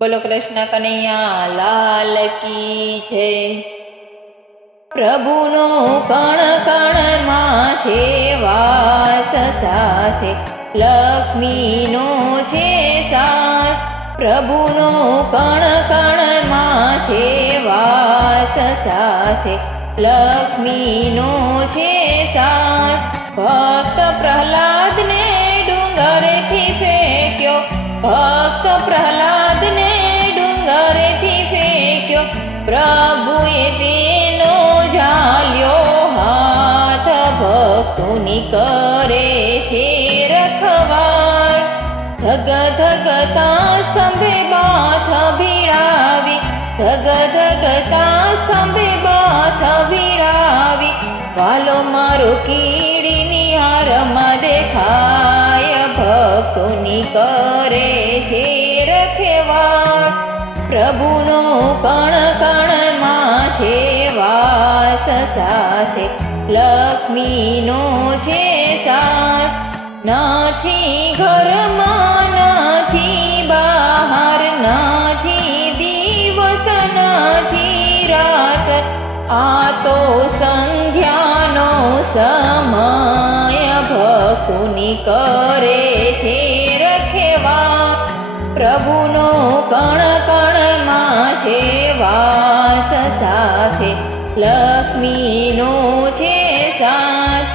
બોલો કૃષ્ણ કનૈયા લાલ કી જય। પ્રભુનો કણ કણમાં છે વાસ સાથે, લક્ષ્મીનો છે સાથ। પ્રભુનો કણ કણમાં છે વાસ સાથે, લક્ષ્મીનો છે સાથ। ભક્ત પ્રહલાદને ડુંગરેથી ફેંક્યો, ભક્ત પ્રહલાદને ડુંગરેથી ફેંક્યો, પ્રભુએ તેનો ઝાલ્યો હાથ। ભક્તોની કરે છે રખવાળ, ધગ ધગતા સ્તંભે બાથ ભીડાવી, ધગ ધગતા સ્તંભે બાથ ભીડાવી। વાલો મારો કીડીની હારમાં દેખાય, ભક્તોની કરે છે રખવાળ। પ્રભુનો કણ કણમાં છે વાસ સાથે, લક્ષ્મીનો છે સાથ। નથી ઘરમાં નથી બહાર, નથી દિવસ નથી રાત, આ તો સંધ્યાનો સમય, ભક્તોની કરે છે રખવાળ। પ્રભુનો કણ કણમાં છે વાસ સાથે, લક્ષ્મીનો છે સાથ।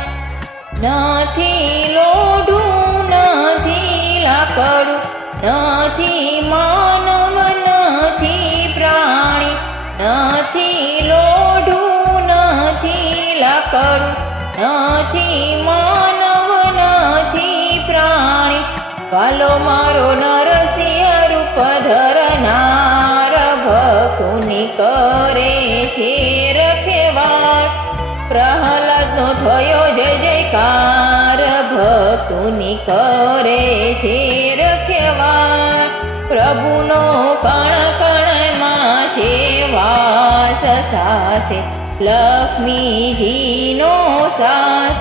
નથી લોઢું નથી લાકડું, નથી માનવ નથી પ્રાણી, નથી લોઢું નથી લાકડું, નથી માનવ નથી પ્રાણી। વાલો મારો નરસિંહ રૂપ ધરનાર, ભક્તોની કરે છે રખવાળ। પ્રહલાદનો થયો જય જયકાર, ભક્તોની કરે છે રખવાળ। પ્રભુનો કણ કણમાં છે વાસ સાથે, લક્ષ્મીજીનો સાથ।